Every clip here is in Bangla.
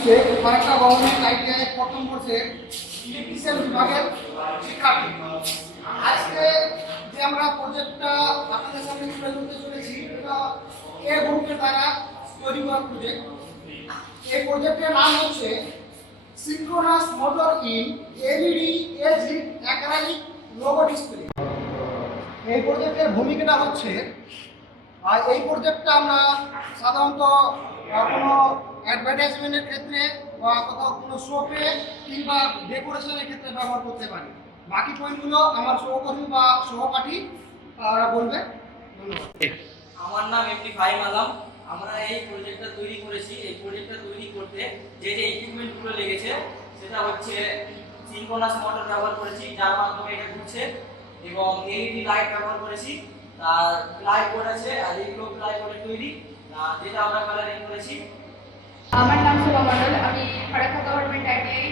ফারাক্কা গভর্নমেন্ট আইটিআই প্রথম বর্ষের ইলেকট্রিশিয়ান বিভাগের শিক্ষার্থী। আজকে যে আমরা প্রজেক্টটা আপনাদের সামনে তুলে ধরতে চলেছি, এটা এ গ্রুপের দ্বারা তৈরি করা প্রজেক্ট। এই প্রজেক্টের নাম হচ্ছে synchronous motor in LED edged acrylic logo display. এই প্রজেক্টের ভূমিকাটা হচ্ছে, এই প্রজেক্টটা আমরা সাধারণত কোনো অ্যাডভার্টাইজমেন্টের ক্ষেত্রে বা কোথাও কোনো শোপে কিংবা ডেকোরেশনের ক্ষেত্রে ব্যবহার করতে পারি। বাকি পয়েন্টগুলো আমার সহকর্মী বা সহপাঠী বলবে। ধন্যবাদ। আমার নাম এমডি ফাহিম আলম। আমরা এই প্রজেক্টটা তৈরি করেছি। এই প্রজেক্টটা তৈরি করতে যে যে ইকুইপমেন্টগুলো লেগেছে সেটা হচ্ছে সিনক্রোনাস মোটর ব্যবহার করেছি, যার মাধ্যমে এটা ঘুরছে, এবং এলইডি লাইট ব্যবহার করেছি। আর প্লাইবোর্ড আছে, আর এগুলো প্লাইবোর্ডের তৈরি, যেটা আমরা কালারিং করেছি। আমার নাম শোভা মণ্ডল। আমি ফারাক্কা গভর্নমেন্ট আইটিআই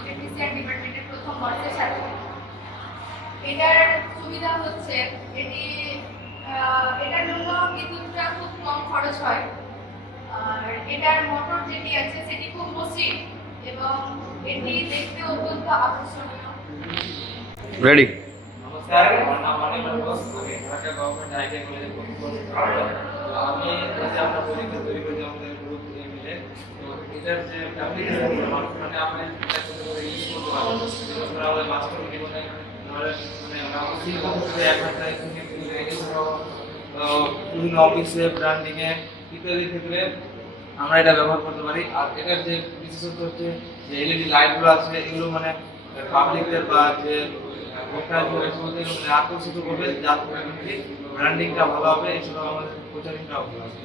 ইলেকট্রিশিয়ান ডিপার্টমেন্টের প্রথম বর্ষের ছাত্রী। এটার সুবিধা হচ্ছে এটার জন্য বিদ্যুৎটা খুব কম খরচ হয়, আর এটার মোটর যেটি আছে সেটি খুব মসৃণ এবং এটি দেখতে অত্যন্ত আকর্ষণীয়। রেডি। নমস্কার, আমার নাম অনির্বাণ ঘোষ। আমি ফারাক্কা গভর্নমেন্ট আইটিআই কলেজের প্রথম বর্ষের ছাত্র। আমি আমরা প্রজেক্ট তৈরি করেছি আমাদের গ্রুপ মিলে। তো এটার যে অ্যাপ্লিকেশন মানে আমরা ইউজ করতে পারবো, যেটা আমাদের বাস্তব জীবনে বিভিন্ন অফিসে, ব্র্যান্ডিংয়ে ইত্যাদি ক্ষেত্রে আমরা এটা ব্যবহার করতে পারি। আর এটার যে বিশেষত্ব হচ্ছে যে এলইডি লাইটগুলো আছে, এগুলো মানে পাবলিকদের বা যে আকর্ষিত করবে, যার ফলে ব্র্যান্ডিংটা ভালো হবে, এছাড়াও আমাদের প্রচারিংটাও ভালো হবে।